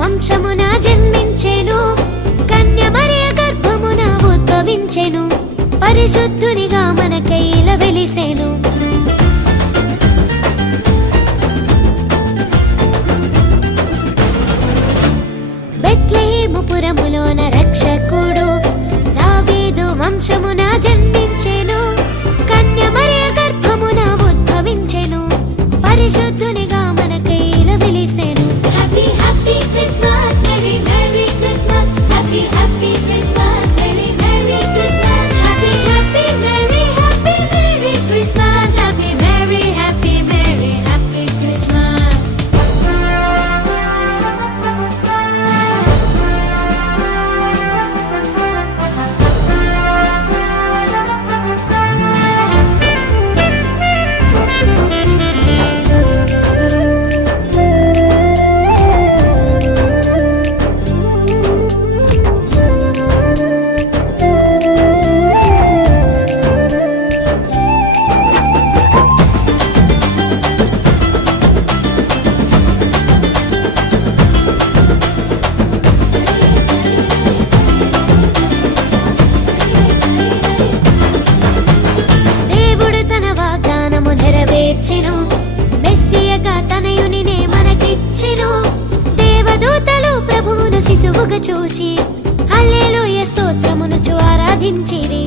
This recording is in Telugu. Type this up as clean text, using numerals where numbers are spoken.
వంశమున జన్మించెను, కన్య మరియ గర్భమున ఉద్భవించెను, పరిశుద్ధునిగా మనకై ఇలా వెలిసెను. బెత్లెహేము పురములోన రక్షకుడు దావీదు వంశమున జన్మించెను, కన్య మరియ గర్భమున ఉద్భవించెను, పరిశుద్ధునిగా మనకై ఇలా వెలిసెను. Happy happy Christmas, merry merry Christmas, happy happy Christmas, merry merry Christmas, happy happy merry happy merry Christmas, happy merry happy merry happy Christmas. దేవుడు తన వాగ్దానము నెరవేర్చెను, మెస్సియగా తనయునినే మనకిచ్చెను. దేవదూతలు ప్రభువును శిశువుగా చూచి హల్లెలూయా స్తోత్రమును ఆరాధించిరి.